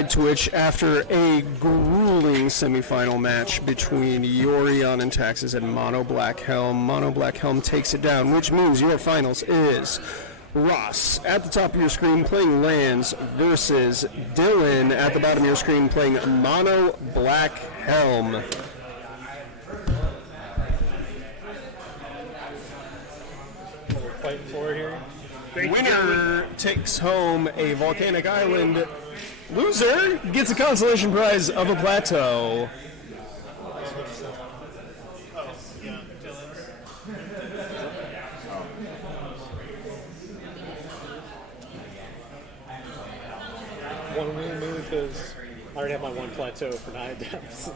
worldwide Twitch after a grueling semifinal match between Yorion and Taxes and Mono Black Helm. Mono Black Helm takes it down, which means your finals is Ross at the top of your screen playing Lands versus Dylan at the bottom of your screen playing Mono Black Helm. Fighting for here. Winner takes home a volcanic island. Loser gets a consolation prize of a plateau. One win move because I already have my one plateau for 9 depths.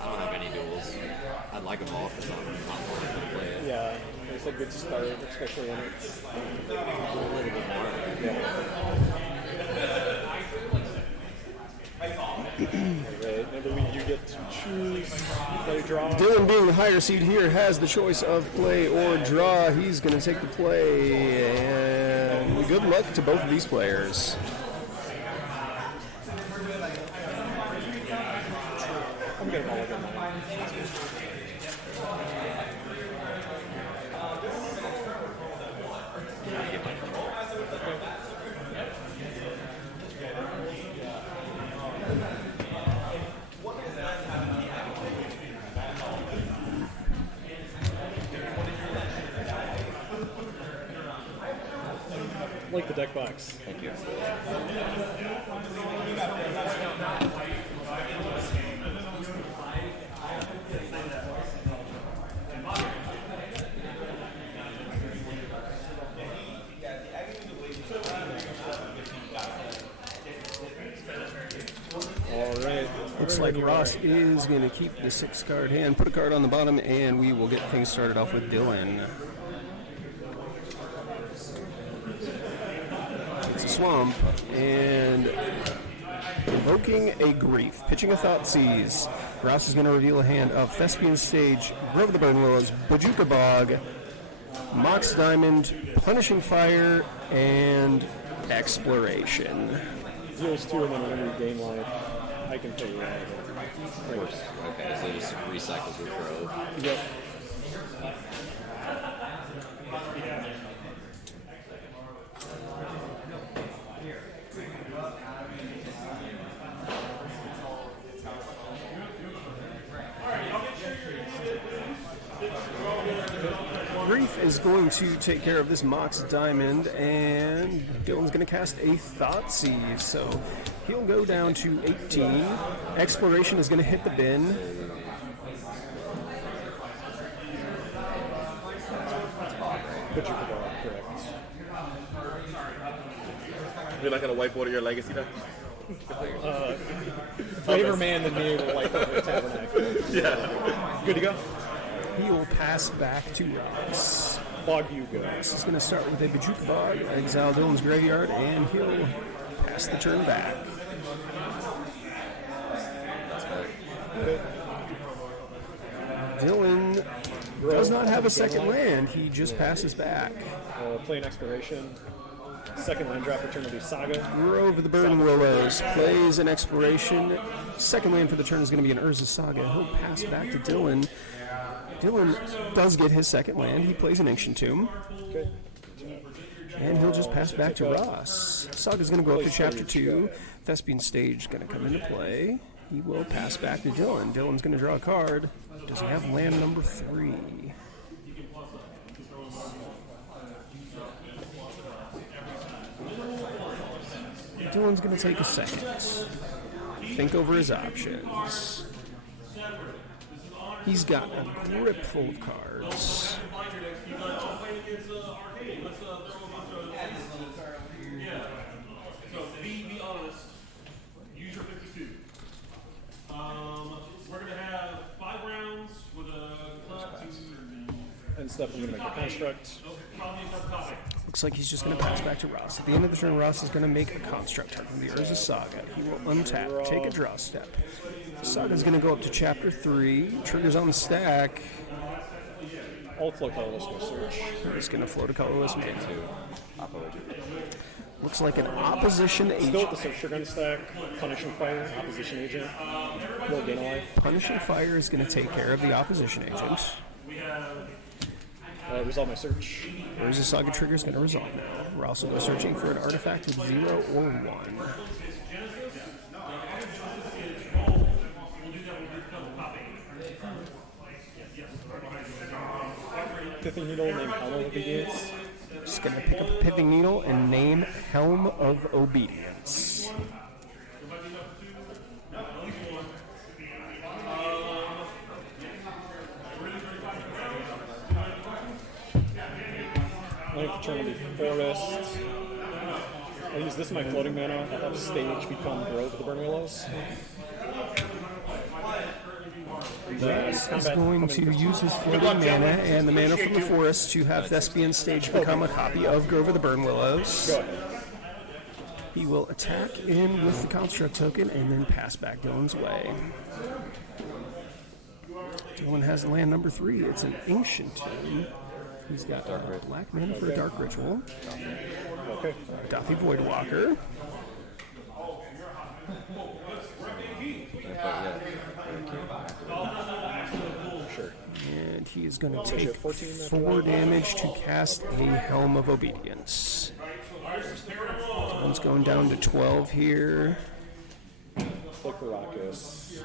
I don't have any duels. I'd like them all because I'm not wanting to play it. Yeah, it's a good start, especially when it's A little bit more. Alright, maybe you get to choose play draw. Dylan, being the higher seed here, has the choice of play or draw. He's going to take the play, and good luck to both of these players. I'm getting all of them. Like the deck box. Thank you. Alright. Looks like Ross is going to keep the 6-card hand, put a card on the bottom, and we will get things started off with Dylan. It's a swamp, and invoking a Grief, pitching a Thoughtseize. Ross is going to reveal a hand of Thespian Stage, Grove of the Burn Willows, Bojuka Bog, Mox Diamond, Punishing Fire, and Exploration. Deals 2 and then whenever you gain life, I can pay you out of it. Of course. Okay, so it just recycles with Grove. Yep. Grief is going to take care of this Mox Diamond, and Dylan's going to cast a Thoughtseize, so he'll go down to 18. Exploration is going to hit the bin. But you forgot, correct. You're not gonna wipe out your legacy deck? Braver man than me will wipe out the tabernacle. Yeah. Good to go. He will pass back to Ross. Bog you go. This is going to start with a Bojuka Bog, exile Dylan's graveyard, and he'll pass the turn back. Dylan does not have a second land. He just passes back. Play an Exploration. Second land drop return will be Saga. Grove of the Burning Willows plays an Exploration. Second land for the turn is going to be an Urza Saga. He'll pass back to Dylan. Dylan does get his second land. He plays an Ancient Tomb. Okay. And he'll just pass back to Ross. Saga's going to go up to Chapter 2. Thespian Stage is going to come into play. He will pass back to Dylan. Dylan's going to draw a card. Does he have land number 3? Dylan's going to take a second. Think over his options. He's got a grip full of cards. Be honest. Use your 52. We're going to have 5 rounds with a cut to... And stuff I'm going to make a construct. Looks like he's just going to pass back to Ross. At the end of the turn, Ross is going to make a construct from the Urza Saga. He will untap, take a draw step. Saga's going to go up to Chapter 3. Triggers on the stack. All flow colorless will search. He's going to float a colorless mana. Looks like an opposition Still agent. with the Searcher Gun stack, Punishing Fire, Opposition Agent, will gain a life. Punishing Fire is going to take care of the opposition agent. Resolve my search. Where's the Saga Trigger is going to resolve now. We're also go searching for an artifact with 0 or 1. Pithing Needle, name Helm of Obedience. Just going to pick up a Pithing Needle and name Helm of Obedience. Link for turn will be Forest. I'll use this in my floating mana. I'll have Stage become Grove of the Burn Willows. He's going to use his floating mana and the mana from the forest to have Thespian Stage become a copy of Grove of the Burn Willows. Go ahead. He will attack in with the Construct token and then pass back Dylan's way. Dylan has land number 3. It's an Ancient Tomb. He's got black mana for a Dark Ritual. Okay. Dothy Voidwalker. Sure. And he is going to take 14 after 4 damage to cast a Helm of Obedience. One's going down to 12 here. Play Caracas.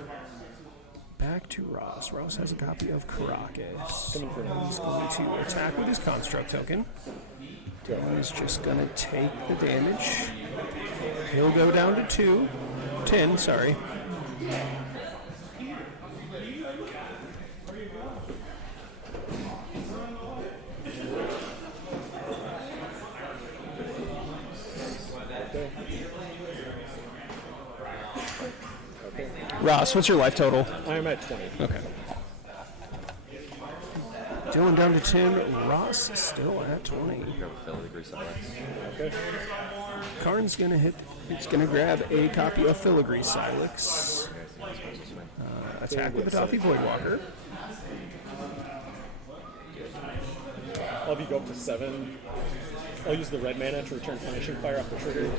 Back to Ross. Ross has a copy of Caracas. Coming for now. He's going to attack with his Construct token. Dylan is just going to take the damage. He'll go down to 10, sorry. Ross, what's your life total? I'm at 20. Okay. Dylan down to 10. Ross still at 20. Okay. Karn's gonna hit. He's gonna grab a copy of Filigree Silex. Attack with the Dothy Voidwalker. I'll have you go up to 7. I'll use the red mana to return Punishing Fire off the trigger.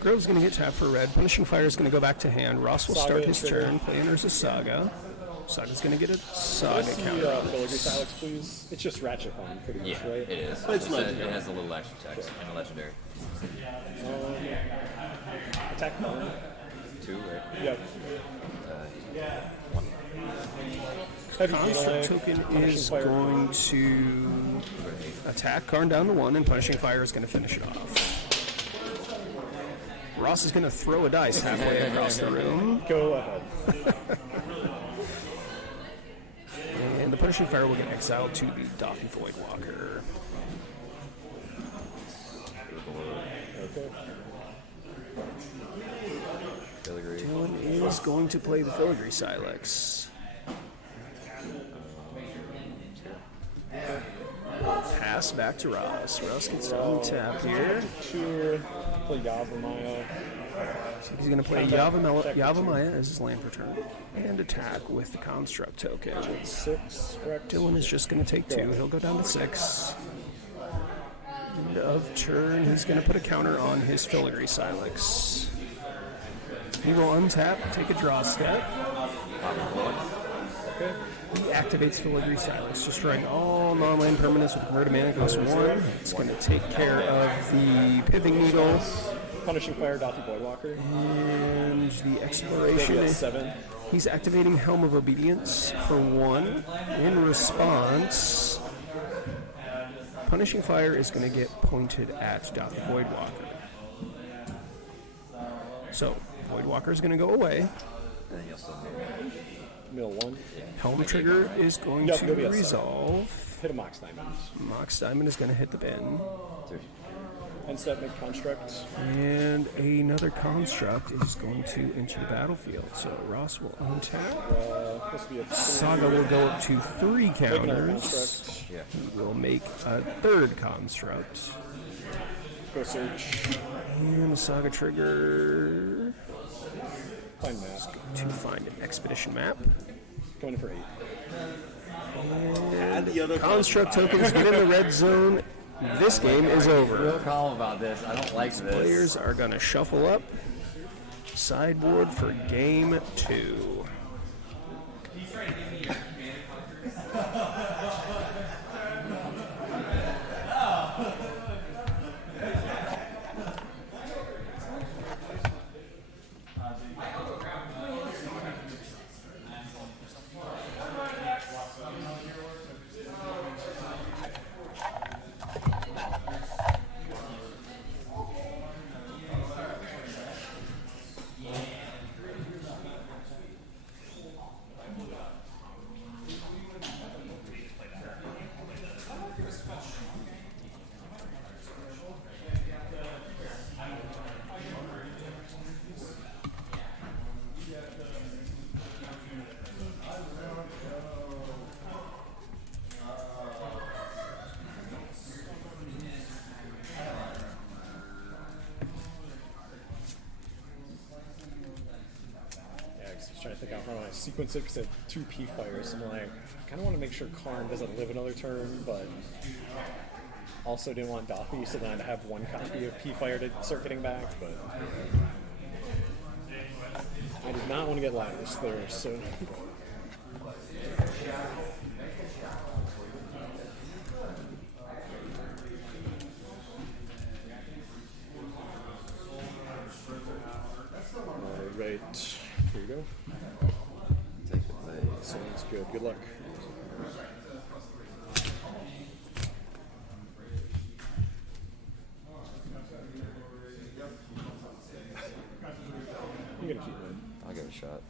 Grove's gonna get tapped for red. Punishing Fire is gonna go back to hand. Ross will start his turn. Play enters a Saga. Saga's gonna get a Saga See, counter. Filigree Silex, please. It's just Ratchet Bomb, pretty much, Yeah, right? it is. It has a little extra text and a legendary. Attack Karn. 2, right? Yep. 1. Heavy Construct Mana, token Punishing is Fire. going to attack Karn down to 1, and Punishing Fire is going to finish it off. Ross is going to throw a dice halfway across the room, Go ahead. and the Punishing Fire will get exiled to the Dothy Voidwalker. Okay. Filigree. Dylan is going to play the Filigree Silex. Pass back to Ross. Ross gets to untap here. Sure. Play Yavimaya. He's going to play Yavimaya as his land return and attack with the Construct token. 6, correct? Dylan is just going to take 2. He'll go down to 6. End of turn, he's going to put a counter on his Filigree Silex. He will untap, take a draw step. Okay. He activates Filigree Silex, destroying all non-land permanents with converted mana goes 1. It's going to take care of the Pithing Needle Punishing Fire, Dothy Voidwalker. and the Go Exploration. at 7. He's activating Helm of Obedience for 1. In response, Punishing Fire is going to get pointed at Dothy Voidwalker. So, Voidwalker is going to go away. Middle 1. Helm Trigger is going Yep, to go be at resolve. Hit a Mox Diamond. Mox Diamond is going to hit the bin. End step, make Construct. And another Construct is going to enter the battlefield. So Ross will untap. This will be a 3. Saga will go up to 3 Make another counters. Construct. He will make a 3rd Construct. Go search. And the Saga Trigger Find map. to find an Expedition map. Going in for 8. Add the other Construct tokens get in the red zone This game is over. Real calm about this. I don't like this. Players are going to shuffle up. Sideboard for game 2. Trying to think out how I sequence it because I have 2 P fires. I'm like, I kind of want to make sure Karn doesn't live another turn, but also didn't want Doffy, so then I'd have 1 copy of P fire to start getting back. But I did not want to get Lattice there, so. Alright, here you go. Take the play. Sounds good. Good luck. You're gonna keep it. I'll give it a shot.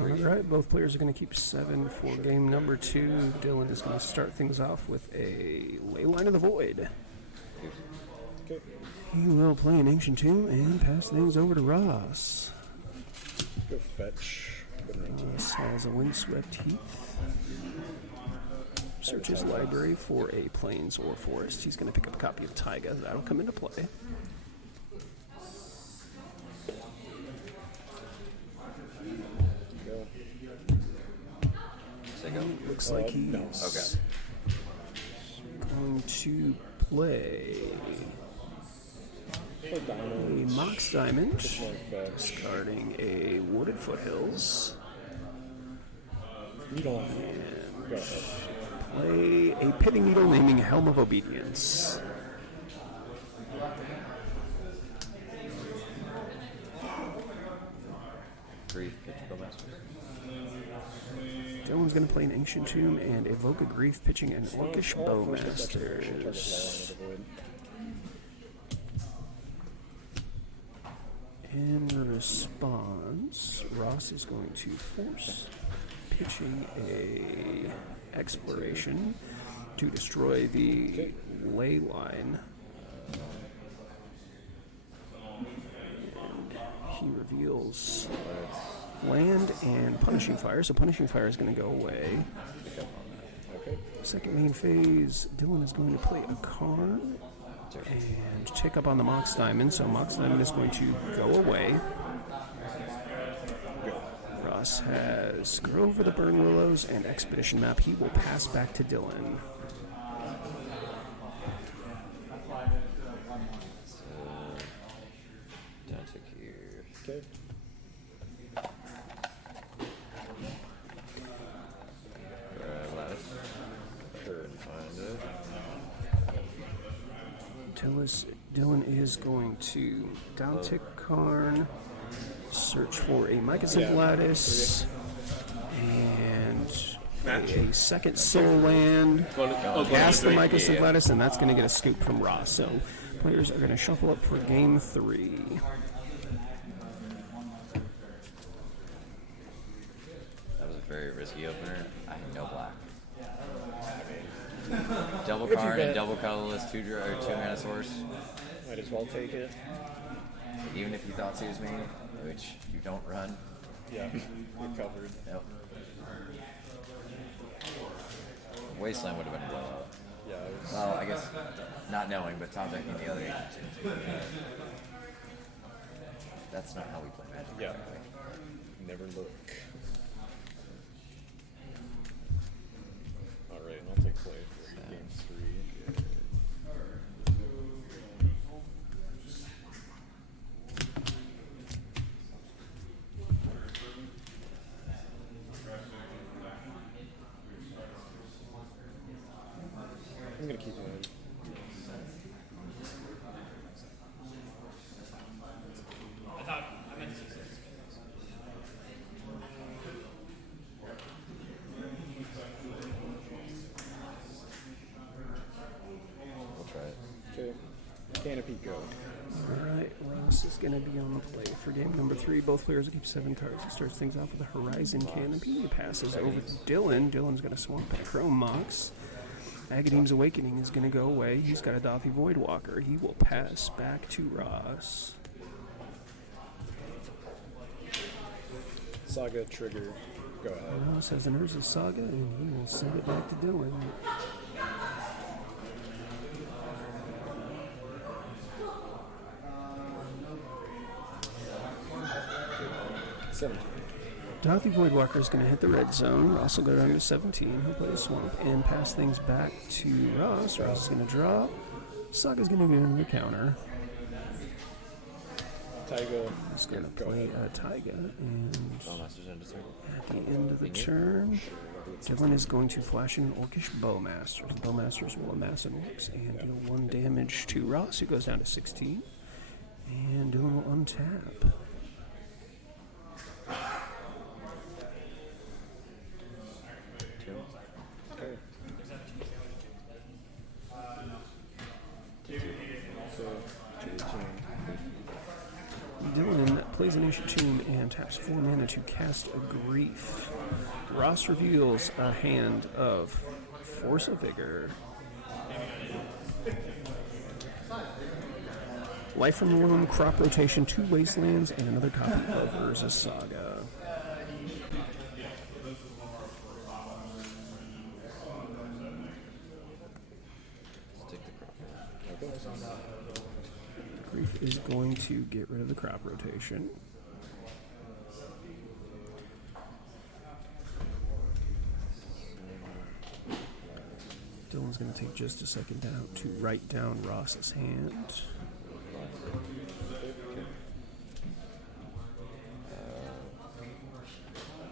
All right, both players are going to keep 7 for game number 2. Dylan is going to start things off with a Leyline of the Void. Okay. He will play an Ancient Tomb and pass things over to Ross. Go fetch. Go 19. Ross has a Windswept Heath. Search his library for a Plains or Forest. He's going to pick up a copy of Taiga. That'll come into play. Go. Say go. Looks like he's no. Okay. going to play Play a Diamond. Mox Diamond, Just like fetch. discarding a Wooded Foothills. You don't have to. Go ahead. Play a Pitting Needle, naming Helm of Obedience. Three pitch Bowmaster. Dylan's going to play an Ancient Tomb and evoke a Grief, pitching an Orcish Bowmasters. In response, Ross is going to force pitching a Exploration to destroy the ley line. And he reveals land and Punishing Fire, so Punishing Fire is going to go away. Okay. Second main phase, Dylan is going to play a Karn and take up on the Mox Diamond, so Mox Diamond is going to go away. Ross has Grove of the Burn Willows and Expedition Map. He will pass back to Dylan. Down to here. Okay. Lattice. Couldn't find it. Dylan is going to down tick Karn, search for a Mycosynth Lattice, and a second soul land. Cast the Mycosynth Lattice, and that's going to get a scoop from Ross. So players are going to shuffle up for game 3. That was a very risky opener. I had no black. Double card and double colorless, 2 mana source. Might as well take it. Even if you thought Sue's me, which you don't run. Yeah, you're covered. Nope. Wasteland would have been a blowout. Yeah, it was, Well, I guess not knowing, but top decking the other agents. That's not how we play Magic. yeah. Never look. Alright, and I'll take play for game 3. Canopy, go. Alright, Ross is going to be on the play for game number 3. Both players will keep 7 cards. He starts things off with a Horizon Canopy. He passes over to Dylan. Dylan's going to swamp a Chrome Mox. Agadeem's Awakening is going to go away. He's got a Dothy Voidwalker. He will pass back to Ross. Saga, trigger, go ahead. Ross has an Urza Saga, and he will send it back to Dylan. Dothy Voidwalker is going to hit the red zone. Ross will go down to 17. He'll play a swamp and pass things back to Ross. Ross is going to draw. Saga's going to get into the counter. Taiga. He's going to play Taiga. And Bowmaster's end of turn. at the end of the turn, Dylan is going to flash in Orcish Bowmasters. The Bowmasters will amass an Orcs and deal 1 damage to Ross, who goes down to 16. And Dylan will untap. Dylan plays an ancient tomb and taps 4 mana to cast a Grief. Ross reveals a hand of Force of Vigor, Life from the Loam, Crop Rotation, 2 Wastelands, and another copy of Urza Saga. Grief is going to get rid of the crop rotation. Dylan's going to take just a second down to write down Ross's hand.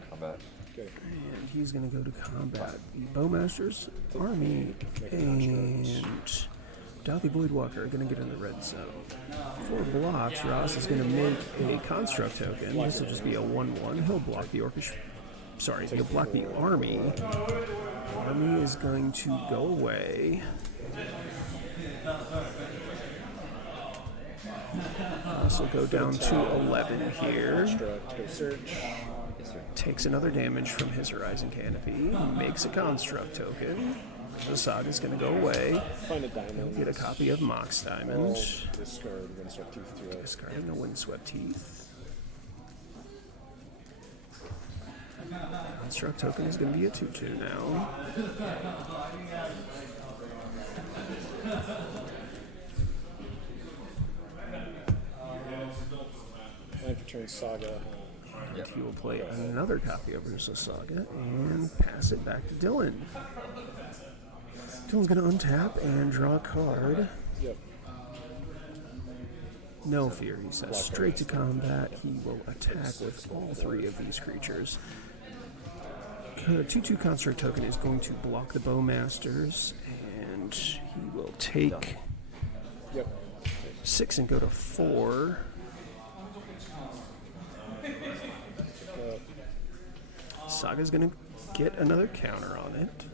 Combat. And he's going to go to combat the Bowmaster's army, and Dothy Voidwalker are going to get in the red zone. For blocks, Ross is going to make a construct token. This will just be a 1/1. He'll block the Orcish. Sorry, he'll block the army. Army is going to go away. Ross will go down to 11 here. Go search. Takes another damage from his Horizon Canopy. Makes a construct token. The Saga's going to go away. Find a diamond. Get a copy of Mox Diamond. Discard Windswept Teeth to it. Discarding a Windswept Teeth. Construct token is going to be a 2/2 now. And for turn Saga. And he will play another copy of Urza Saga and pass it back to Dylan. Dylan's going to untap and draw a card. Yep. No fear, he says. Straight to combat. He will attack with all 3 of these creatures. 2/2 construct token is going to block the Bowmasters, and he will take 6 and go to 4. Saga's going to get another counter on it.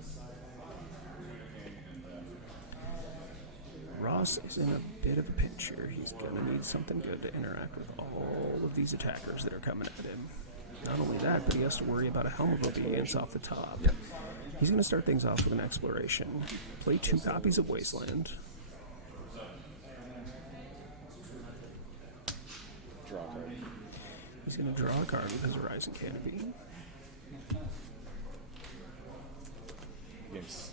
Ross is in a bit of a pinch here. He's going to need something good to interact with all of these attackers that are coming at him. Not only that, but he has to worry about a Helm of Obedience off the top. He's going to start things off with an exploration. Play 2 copies of Wasteland. Draw a card. He's going to draw a card with his Horizon Canopy. Yes.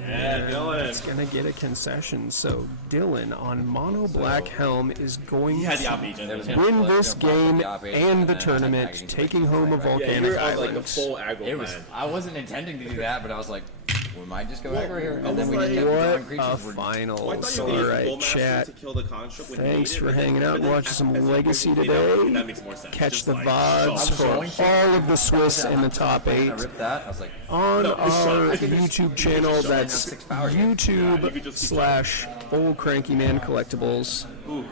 Yeah, Dylan. It's going to get a concession. So Dylan on Mono Black Helm is going He had the to outbeat. win this game and the tournament, taking home a Yeah, volcanic you're on island. like the full aggro It was. plan. I wasn't intending to do that, but I was like, we might just go aggro here, I and then was we just like, kept What drawing a creatures. Well, I finals. thought you All were going to right, use Bullmaster chat. to kill the construct when Thanks you for needed it, hanging out and then watching some after Legacy that, today. That makes more sense. Catch Just the like, VODs shove. for going to. all of the Swiss in the top 8 I ripped that. I was like, on No, our shove. YouTube channel. That's 6 power here. You could YouTube just keep / Old Cranky Man Collectibles. Ooh.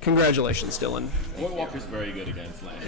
Congratulations, Dylan. Voidwalker's very good against land.